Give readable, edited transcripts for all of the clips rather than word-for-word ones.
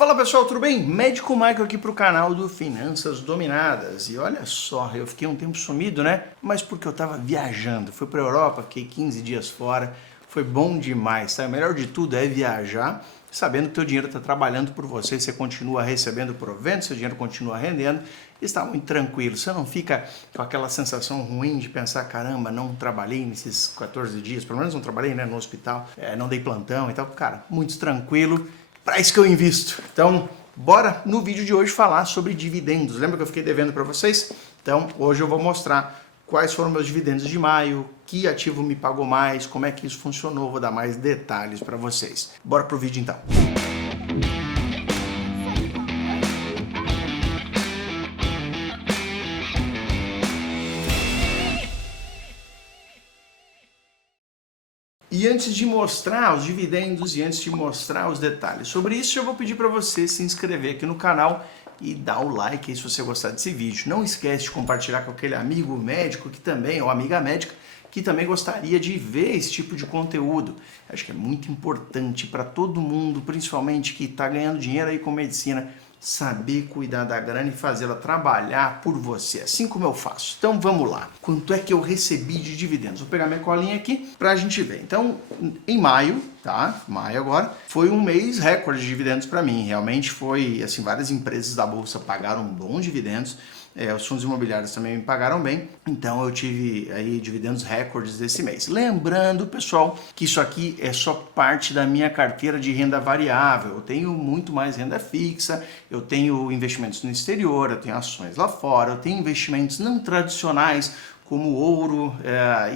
Fala pessoal, tudo bem? Médico Michael aqui para o canal do Finanças Dominadas. E olha só, eu fiquei um tempo sumido, né? Mas porque eu tava viajando. Fui para Europa, fiquei 15 dias fora. Foi bom demais, tá? O melhor de tudo é viajar, sabendo que teu dinheiro está trabalhando por você, você continua recebendo provento, seu dinheiro continua rendendo, está muito tranquilo. Você não fica com aquela sensação ruim de pensar, caramba, não trabalhei nesses 14 dias, pelo menos não trabalhei, né, no hospital, não dei plantão e tal. Cara, muito tranquilo. Para isso que eu invisto. Então, bora no vídeo de hoje falar sobre dividendos. Lembra que eu fiquei devendo para vocês? Então, hoje eu vou mostrar quais foram meus dividendos de maio, que ativo me pagou mais, como é que isso funcionou, vou dar mais detalhes para vocês. Bora pro vídeo então. E antes de mostrar os dividendos e antes de mostrar os detalhes sobre isso, eu vou pedir para você se inscrever aqui no canal e dar o like aí se você gostar desse vídeo. Não esquece de compartilhar com aquele amigo médico que também, ou amiga médica, que também gostaria de ver esse tipo de conteúdo. Acho que é muito importante para todo mundo, principalmente que está ganhando dinheiro aí com medicina, saber cuidar da grana e fazê-la trabalhar por você, assim como eu faço. Então vamos lá. Quanto é que eu recebi de dividendos? Vou pegar minha colinha aqui para a gente ver. Então, em maio, tá? Maio agora, foi um mês recorde de dividendos para mim. Realmente foi, assim, várias empresas da bolsa pagaram bons dividendos. Os fundos imobiliários também me pagaram bem, então eu tive aí dividendos recordes desse mês. Lembrando, pessoal, que isso aqui é só parte da minha carteira de renda variável. Eu tenho muito mais renda fixa, eu tenho investimentos no exterior, eu tenho ações lá fora, eu tenho investimentos não tradicionais como ouro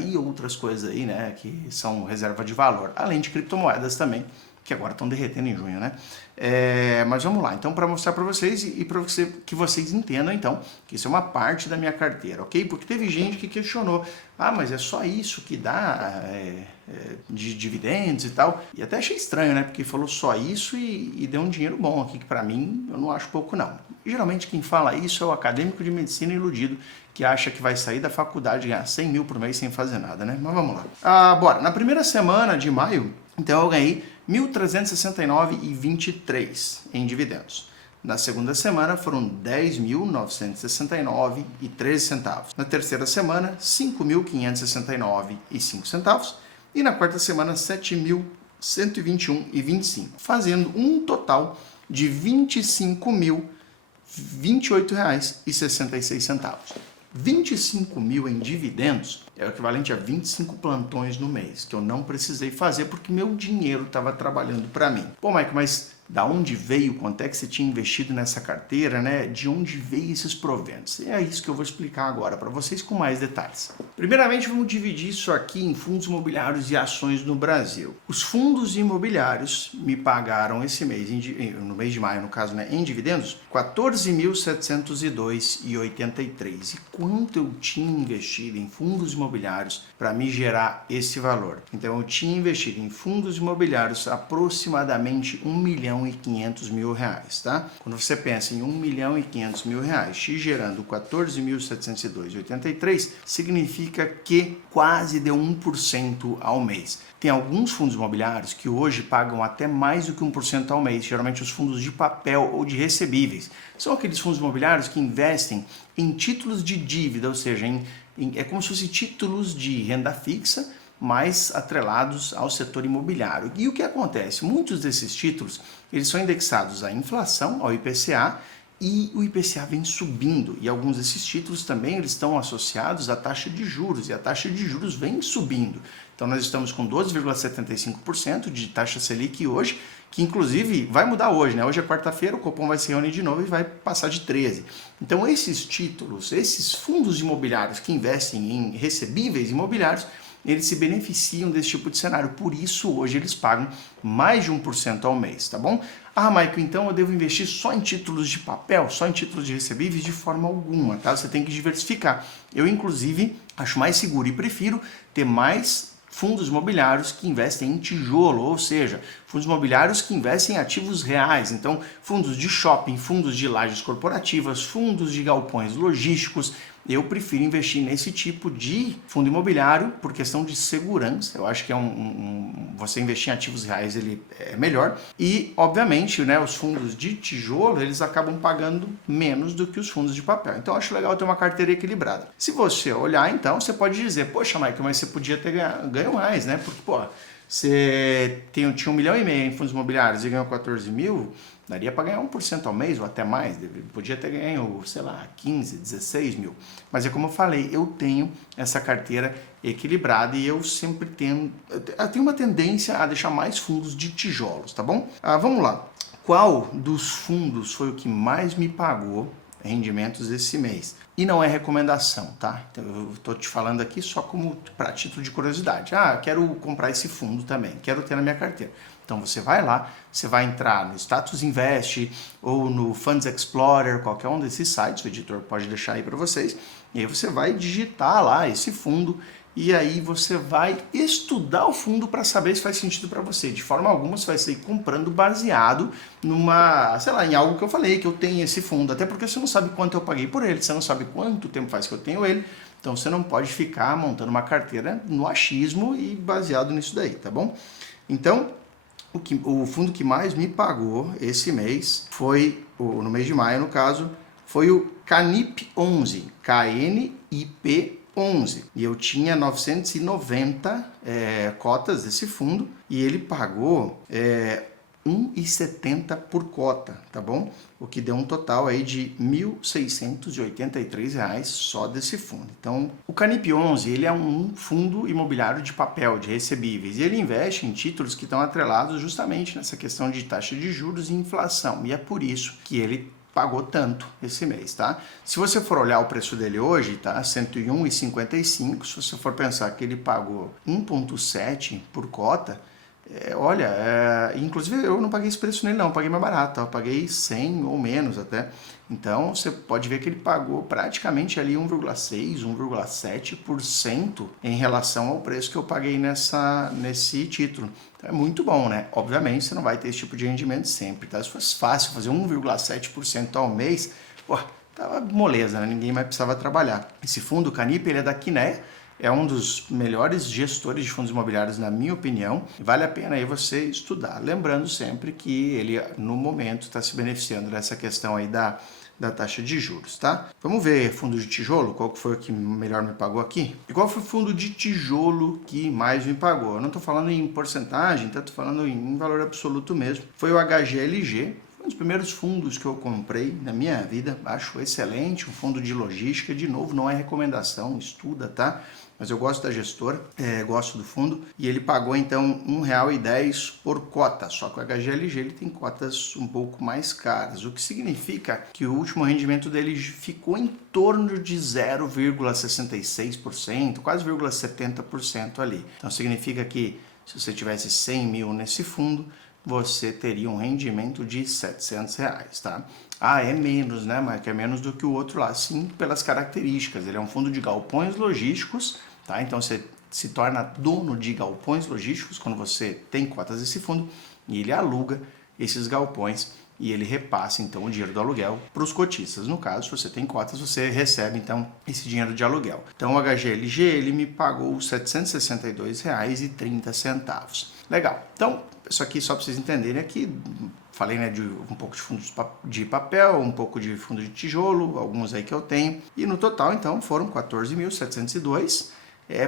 e outras coisas aí, né, que são reserva de valor, além de criptomoedas também, que agora estão derretendo em junho, né? Mas vamos lá, então, para mostrar para vocês e para que vocês entendam, então, que isso é uma parte da minha carteira, ok? Porque teve gente que questionou, mas é só isso que dá de dividendos e tal, e até achei estranho, né? Porque falou só isso e deu um dinheiro bom aqui, que para mim, eu não acho pouco, não. Geralmente quem fala isso é o acadêmico de medicina iludido, que acha que vai sair da faculdade e ganhar 100 mil por mês sem fazer nada, né? Mas vamos lá. Bora, na primeira semana de maio, então eu ganhei R$ 1.369,23 em dividendos. Na segunda semana foram R$ 10.969,13. Na terceira semana, R$ 5.569,05. E na quarta semana, R$ 7.121,25. Fazendo um total de R$ 25.028,66. 25 mil em dividendos é o equivalente a 25 plantões no mês, que eu não precisei fazer porque meu dinheiro estava trabalhando para mim. Pô, Mike, mas da onde veio, quanto é que você tinha investido nessa carteira, né? De onde veio esses proventos? É isso que eu vou explicar agora para vocês com mais detalhes. Primeiramente, vamos dividir isso aqui em fundos imobiliários e ações no Brasil. Os fundos imobiliários me pagaram esse mês, no mês de maio, no caso, né, em dividendos, R$ 14.702,83. E quanto eu tinha investido em fundos imobiliários para me gerar esse valor? Então, eu tinha investido em fundos imobiliários aproximadamente R$ 1.500.000, tá? Quando você pensa em R$ 1.500.000 te gerando 14.702,83, significa que quase deu 1% ao mês. Tem alguns fundos imobiliários que hoje pagam até mais do que 1% ao mês, geralmente os fundos de papel ou de recebíveis. São aqueles fundos imobiliários que investem em títulos de dívida, ou seja, é como se fossem títulos de renda fixa, mais atrelados ao setor imobiliário. E o que acontece? Muitos desses títulos, eles são indexados à inflação, ao IPCA, e o IPCA vem subindo. E alguns desses títulos também eles estão associados à taxa de juros, e a taxa de juros vem subindo. Então nós estamos com 12,75% de taxa Selic hoje, que inclusive vai mudar hoje, né? Hoje é quarta-feira, o Copom vai se reunir de novo e vai passar de 13. Então esses títulos, esses fundos imobiliários que investem em recebíveis imobiliários, eles se beneficiam desse tipo de cenário, por isso hoje eles pagam mais de 1% ao mês, tá bom? Michael, então eu devo investir só em títulos de papel, só em títulos de recebíveis? De forma alguma, tá? Você tem que diversificar. Eu, inclusive, acho mais seguro e prefiro ter mais fundos imobiliários que investem em tijolo, ou seja, fundos imobiliários que investem em ativos reais. Então, fundos de shopping, fundos de lajes corporativas, fundos de galpões logísticos, eu prefiro investir nesse tipo de fundo imobiliário por questão de segurança. Eu acho que você investir em ativos reais ele é melhor. E, obviamente, né, os fundos de tijolo, eles acabam pagando menos do que os fundos de papel. Então, eu acho legal ter uma carteira equilibrada. Se você olhar, então, você pode dizer, poxa, Michael, mas você podia ter ganho mais, né? Porque, pô, você tinha 1,5 milhão em fundos imobiliários e ganhou 14 mil, daria para ganhar 1% ao mês ou até mais. Podia ter ganho, sei lá, 15, 16 mil. Mas é como eu falei, eu tenho essa carteira equilibrada e eu sempre tenho uma tendência a deixar mais fundos de tijolos, tá bom? Vamos lá. Qual dos fundos foi o que mais me pagou rendimentos esse mês? E não é recomendação, tá? Então, eu estou te falando aqui só como para título de curiosidade. Quero comprar esse fundo também, quero ter na minha carteira. Então você vai lá, você vai entrar no Status Invest ou no Funds Explorer, qualquer um desses sites, o editor pode deixar aí para vocês, e aí você vai digitar lá esse fundo e aí você vai estudar o fundo para saber se faz sentido para você. De forma alguma você vai sair comprando baseado em algo que eu falei, que eu tenho esse fundo, até porque você não sabe quanto eu paguei por ele, você não sabe quanto tempo faz que eu tenho ele, então você não pode ficar montando uma carteira no achismo e baseado nisso daí, tá bom? Então, o fundo que mais me pagou esse mês foi, no mês de maio no caso, foi o Canip 11, KNIP 11. E eu tinha 990 cotas desse fundo e ele pagou 1,70 por cota, tá bom? O que deu um total aí de R$ 1.683 só desse fundo. Então, o Canip 11, ele é um fundo imobiliário de papel, de recebíveis, e ele investe em títulos que estão atrelados justamente nessa questão de taxa de juros e inflação, e é por isso que ele pagou tanto esse mês, tá? Se você for olhar o preço dele hoje, tá? R$ 101,55, se você for pensar que ele pagou 1,7 por cota, inclusive eu não paguei esse preço nele não, eu paguei mais barato, eu paguei 100 ou menos até. Então você pode ver que ele pagou praticamente ali 1,6, 1,7% em relação ao preço que eu paguei nesse título. Então é muito bom, né? Obviamente você não vai ter esse tipo de rendimento sempre, tá? Se fosse fácil fazer 1,7% ao mês, tava moleza, né? Ninguém mais precisava trabalhar. Esse fundo, o Canip, ele é da Kinea, é um dos melhores gestores de fundos imobiliários, na minha opinião. Vale a pena aí você estudar. Lembrando sempre que ele, no momento, está se beneficiando dessa questão aí da taxa de juros, tá? Vamos ver fundo de tijolo, qual foi o que melhor me pagou aqui? E qual foi o fundo de tijolo que mais me pagou? Eu não estou falando em porcentagem, estou falando em valor absoluto mesmo. Foi o HGLG. Um dos primeiros fundos que eu comprei na minha vida, acho excelente, um fundo de logística, de novo, não é recomendação, estuda, tá? Mas eu gosto da gestora, gosto do fundo, e ele pagou então R$ 1,10 por cota, só que o HGLG ele tem cotas um pouco mais caras, o que significa que o último rendimento dele ficou em torno de 0,66%, quase 0,70% ali. Então significa que se você tivesse 100 mil nesse fundo, você teria um rendimento de R$ 700, tá? É menos, né? Mas é menos do que o outro lá, sim, pelas características. Ele é um fundo de galpões logísticos, tá? Então você se torna dono de galpões logísticos quando você tem cotas desse fundo e ele aluga esses galpões e ele repassa então o dinheiro do aluguel para os cotistas. No caso, se você tem cotas, você recebe então esse dinheiro de aluguel. Então o HGLG ele me pagou R$ 762,30. Legal. Então, isso aqui só para vocês entenderem aqui, falei, né, de um pouco de fundos de papel, um pouco de fundo de tijolo, alguns aí que eu tenho, e no total então foram 14.702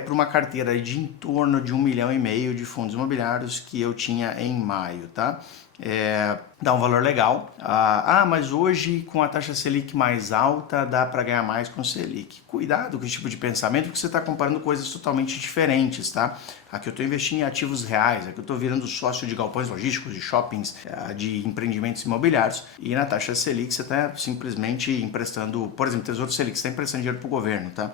para uma carteira de em torno de 1,5 milhão de fundos imobiliários que eu tinha em maio, tá? Dá um valor legal. Mas hoje com a taxa Selic mais alta dá para ganhar mais com Selic. Cuidado com esse tipo de pensamento, porque você está comparando coisas totalmente diferentes, tá? Aqui eu estou investindo em ativos reais, aqui eu estou virando sócio de galpões logísticos, de shoppings, de empreendimentos imobiliários, e na taxa Selic você está simplesmente emprestando, por exemplo, Tesouro Selic, você está emprestando dinheiro para o governo, tá?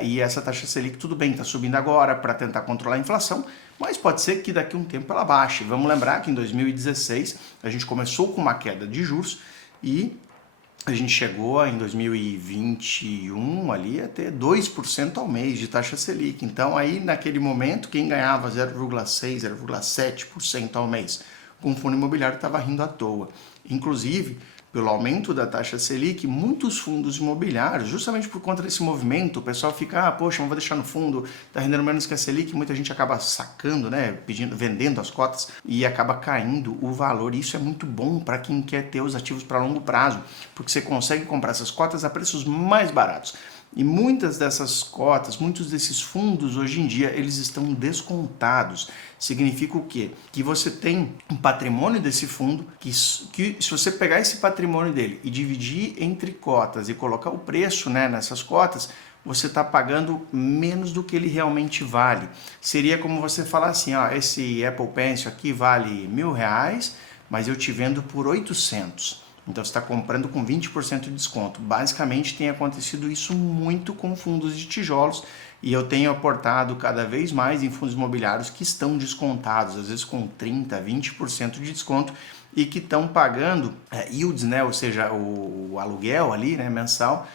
E essa taxa Selic, tudo bem, está subindo agora para tentar controlar a inflação, mas pode ser que daqui a um tempo ela baixe. Vamos lembrar que em 2016 a gente começou com uma queda de juros e a gente chegou em 2021 ali a ter 2% ao mês de taxa Selic. Então aí naquele momento quem ganhava 0,6, 0,7% ao mês com o fundo imobiliário estava rindo à toa. Inclusive, pelo aumento da taxa Selic, muitos fundos imobiliários, justamente por conta desse movimento, o pessoal fica, poxa, mas vou deixar no fundo, está rendendo menos que a Selic, muita gente acaba sacando, né, vendendo as cotas e acaba caindo o valor. E isso é muito bom para quem quer ter os ativos para longo prazo, porque você consegue comprar essas cotas a preços mais baratos. E muitas dessas cotas, muitos desses fundos hoje em dia, eles estão descontados. Significa o quê? Que você tem um patrimônio desse fundo, que se você pegar esse patrimônio dele e dividir entre cotas e colocar o preço, né, nessas cotas, você está pagando menos do que ele realmente vale. Seria como você falar assim, esse Apple Pencil aqui vale R$1.000, mas eu te vendo por 800. Então você está comprando com 20% de desconto. Basicamente tem acontecido isso muito com fundos de tijolos e eu tenho aportado cada vez mais em fundos imobiliários que estão descontados, às vezes com 30%, 20% de desconto e que estão pagando yields, né? Ou seja, o aluguel ali, né, mensal,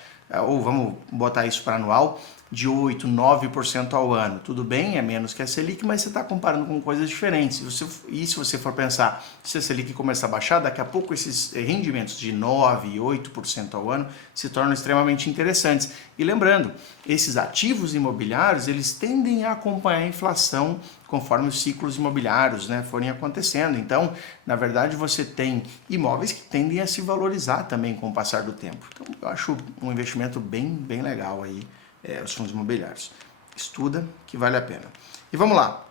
ou vamos botar isso para anual, de 8%, 9% ao ano. Tudo bem, é menos que a Selic, mas você está comparando com coisas diferentes. E se você for pensar, se a Selic começar a baixar, daqui a pouco esses rendimentos de 9% e 8% ao ano se tornam extremamente interessantes. E lembrando, esses ativos imobiliários, eles tendem a acompanhar a inflação conforme os ciclos imobiliários, né, forem acontecendo. Então, na verdade, você tem imóveis que tendem a se valorizar também com o passar do tempo. Então, eu acho um investimento bem legal aí. Os fundos imobiliários. Estuda que vale a pena. E vamos lá.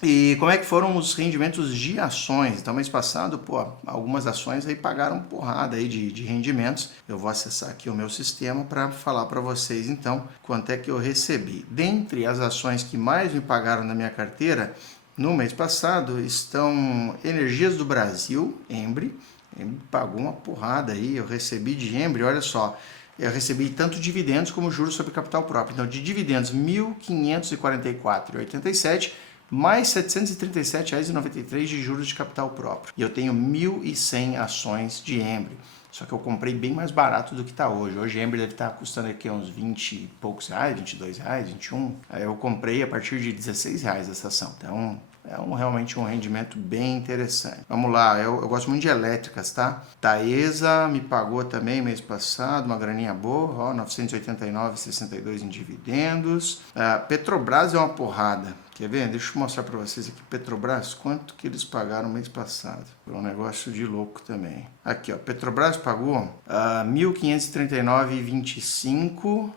E como é que foram os rendimentos de ações? Então, mês passado, algumas ações aí pagaram porrada aí de rendimentos. Eu vou acessar aqui o meu sistema para falar para vocês, então, quanto é que eu recebi. Dentre as ações que mais me pagaram na minha carteira, no mês passado, estão Energias do Brasil, Embry. Embry pagou uma porrada aí. Eu recebi de Embry, olha só, eu recebi tanto dividendos como juros sobre capital próprio. Então, de dividendos, R$ 1.544,87, mais R$ 737,93 de juros de capital próprio. E eu tenho 1.100 ações de Embry. Só que eu comprei bem mais barato do que está hoje. Hoje a Embry deve estar custando aqui uns 20 e poucos reais, R$22, 21. Aí eu comprei a partir de R$16 essa ação. Então, realmente um rendimento bem interessante. Vamos lá, eu gosto muito de elétricas, tá? Taesa me pagou também mês passado, uma graninha boa, 989,62 em dividendos. Petrobras é uma porrada. Quer ver? Deixa eu mostrar para vocês aqui, Petrobras, quanto que eles pagaram mês passado. Foi um negócio de louco também. Aqui, Petrobras pagou R$ 1.539,25,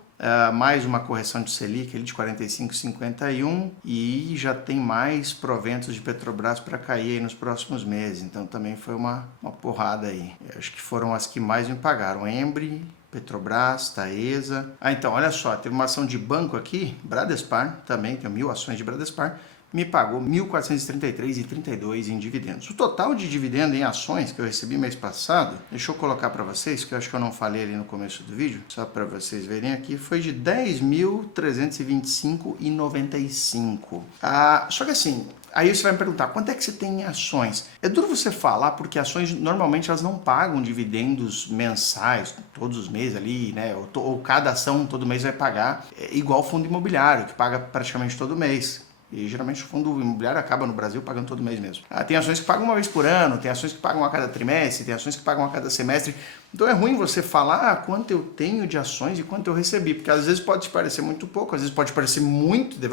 mais uma correção de Selic ali de 45,51 e já tem mais proventos de Petrobras para cair aí nos próximos meses. Então também foi uma porrada aí. Eu acho que foram as que mais me pagaram. Embry, Petrobras, Taesa. Então, olha só, teve uma ação de banco aqui, Bradespar, também, tem 1.000 ações de Bradespar, me pagou R$ 1.433,32 em dividendos. O total de dividendo em ações que eu recebi mês passado, deixa eu colocar para vocês, que eu acho que eu não falei ali no começo do vídeo, só para vocês verem aqui, foi de R$ 10.325,95. Só que assim, aí você vai me perguntar, quanto é que você tem em ações? É duro você falar, porque ações normalmente elas não pagam dividendos mensais, todos os meses ali, né? Ou cada ação todo mês vai pagar, igual fundo imobiliário, que paga praticamente todo mês. E geralmente o fundo imobiliário acaba no Brasil pagando todo mês mesmo. Tem ações que pagam uma vez por ano, tem ações que pagam a cada trimestre, tem ações que pagam a cada semestre. Então é ruim você falar quanto eu tenho de ações e quanto eu recebi, porque às vezes pode parecer muito pouco, às vezes pode parecer muito, de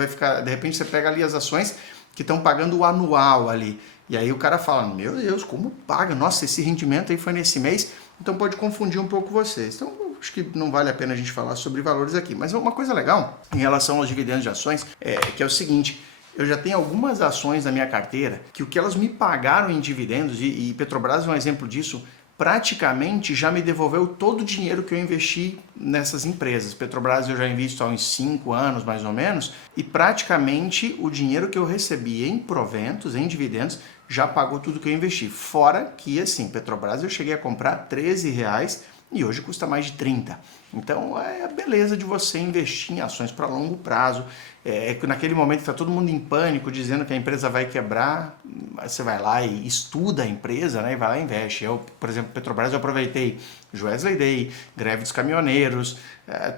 repente você pega ali as ações que estão pagando o anual ali. E aí o cara fala, meu Deus, como paga? Nossa, esse rendimento aí foi nesse mês. Então pode confundir um pouco vocês. Então acho que não vale a pena a gente falar sobre valores aqui. Mas uma coisa legal em relação aos dividendos de ações que é o seguinte, eu já tenho algumas ações na minha carteira que o que elas me pagaram em dividendos, e Petrobras é um exemplo disso, praticamente já me devolveu todo o dinheiro que eu investi nessas empresas. Petrobras eu já invisto há uns 5 anos mais ou menos, e praticamente o dinheiro que eu recebi em proventos, em dividendos, já pagou tudo que eu investi. Fora que, assim, Petrobras eu cheguei a comprar R$13 e hoje custa mais de 30. Então é a beleza de você investir em ações para longo prazo. Naquele momento está todo mundo em pânico, dizendo que a empresa vai quebrar, você vai lá e estuda a empresa, né, e vai lá e investe. Eu, por exemplo, Petrobras, eu aproveitei Joesley Day, greve dos caminhoneiros,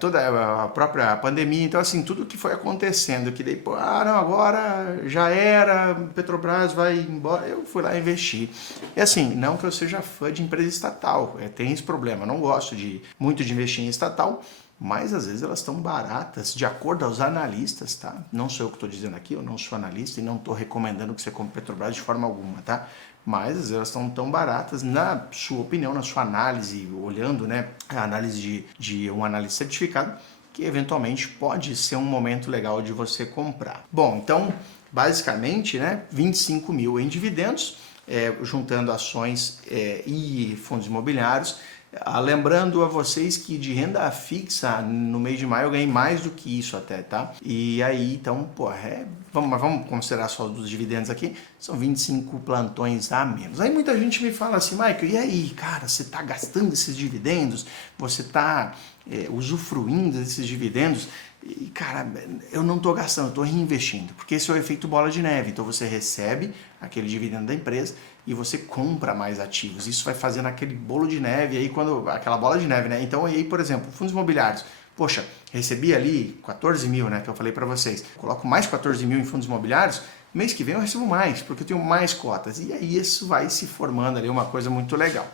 toda a própria pandemia, então assim, tudo que foi acontecendo, que daí, pô, não, agora já era, Petrobras vai embora, eu fui lá investir. E assim, não que eu seja fã de empresa estatal, tem esse problema, eu não gosto muito de investir em estatal, mas às vezes elas estão baratas, de acordo aos analistas, tá? Não sou eu que estou dizendo aqui, eu não sou analista e não estou recomendando que você compre Petrobras de forma alguma, tá? Mas às vezes elas estão tão baratas, na sua opinião, na sua análise, olhando, né, a análise de um analista certificado, que eventualmente pode ser um momento legal de você comprar. Bom, então, basicamente, né, 25 mil em dividendos, juntando ações e fundos imobiliários. Lembrando a vocês que de renda fixa no mês de maio eu ganhei mais do que isso até, tá? E aí, então, pô, vamos considerar só dos dividendos aqui, são 25 plantões a menos. Aí muita gente me fala assim, Michael, e aí, cara, você tá gastando esses dividendos? Você tá usufruindo desses dividendos? E, cara, eu não estou gastando, eu estou reinvestindo, porque esse é o efeito bola de neve. Então você recebe aquele dividendo da empresa e você compra mais ativos. Isso vai fazendo aquele bolo de neve, aí aquela bola de neve, né? Então aí, por exemplo, fundos imobiliários. Poxa, recebi ali 14 mil, né, que eu falei para vocês. Coloco mais 14 mil em fundos imobiliários, mês que vem eu recebo mais, porque eu tenho mais cotas. E aí isso vai se formando ali uma coisa muito legal.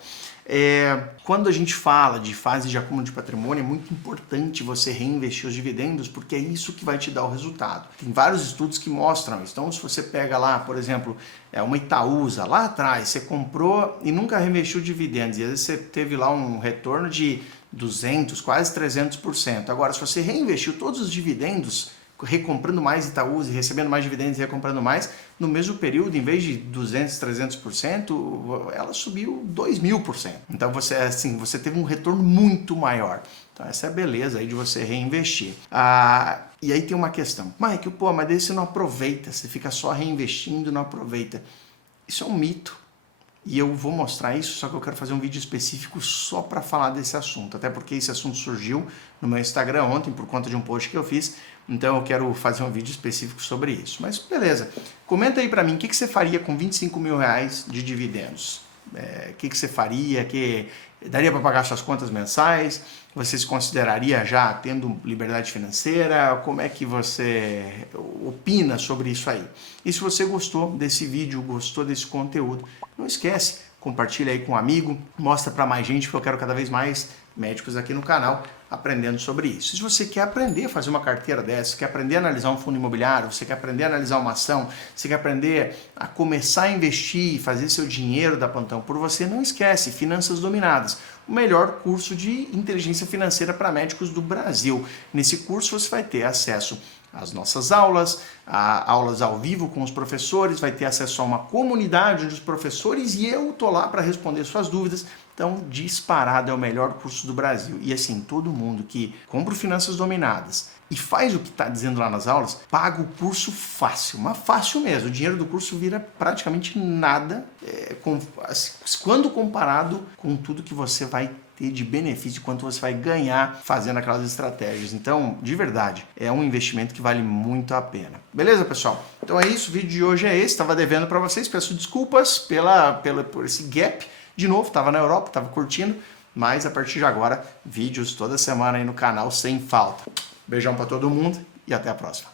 Quando a gente fala de fase de acúmulo de patrimônio, é muito importante você reinvestir os dividendos, porque é isso que vai te dar o resultado. Tem vários estudos que mostram isso. Então, se você pega lá, por exemplo, uma Itaúsa, lá atrás, você comprou e nunca reinvestiu dividendos, e às vezes você teve lá um retorno de 200, quase 300%. Agora, se você reinvestiu todos os dividendos, recomprando mais Itaúsa e recebendo mais dividendos e recomprando mais, no mesmo período, em vez de 200, 300%, ela subiu 2.000%. Então você teve um retorno muito maior. Então essa é a beleza aí de você reinvestir. E aí tem uma questão. Mike, pô, mas daí você não aproveita, você fica só reinvestindo e não aproveita. Isso é um mito. E eu vou mostrar isso, só que eu quero fazer um vídeo específico só para falar desse assunto. Até porque esse assunto surgiu no meu Instagram ontem por conta de um post que eu fiz. Então eu quero fazer um vídeo específico sobre isso. Mas beleza, comenta aí para mim, o que você faria com 25 mil reais de dividendos? O que você faria? Que daria para pagar suas contas mensais? Você se consideraria já tendo liberdade financeira? Como é que você opina sobre isso aí? E se você gostou desse vídeo, gostou desse conteúdo, não esquece, compartilha aí com um amigo, mostra para mais gente, porque eu quero cada vez mais médicos aqui no canal aprendendo sobre isso. Se você quer aprender a fazer uma carteira dessa, quer aprender a analisar um fundo imobiliário, você quer aprender a analisar uma ação, você quer aprender a começar a investir e fazer seu dinheiro dar plantão por você, não esquece, Finanças Dominadas, o melhor curso de inteligência financeira para médicos do Brasil. Nesse curso você vai ter acesso às nossas aulas, a aulas ao vivo com os professores, vai ter acesso a uma comunidade onde os professores e eu tô lá para responder suas dúvidas. Então, disparado é o melhor curso do Brasil. E assim, todo mundo que compra o Finanças Dominadas e faz o que está dizendo lá nas aulas, paga o curso fácil, mas fácil mesmo. O dinheiro do curso vira praticamente nada quando comparado com tudo que você vai ter de benefício, quanto você vai ganhar fazendo aquelas estratégias. Então, de verdade, é um investimento que vale muito a pena. Beleza, pessoal? Então é isso, o vídeo de hoje é esse. Estava devendo para vocês, peço desculpas por esse gap. De novo, estava na Europa, estava curtindo, mas a partir de agora, vídeos toda semana aí no canal sem falta. Beijão para todo mundo e até a próxima.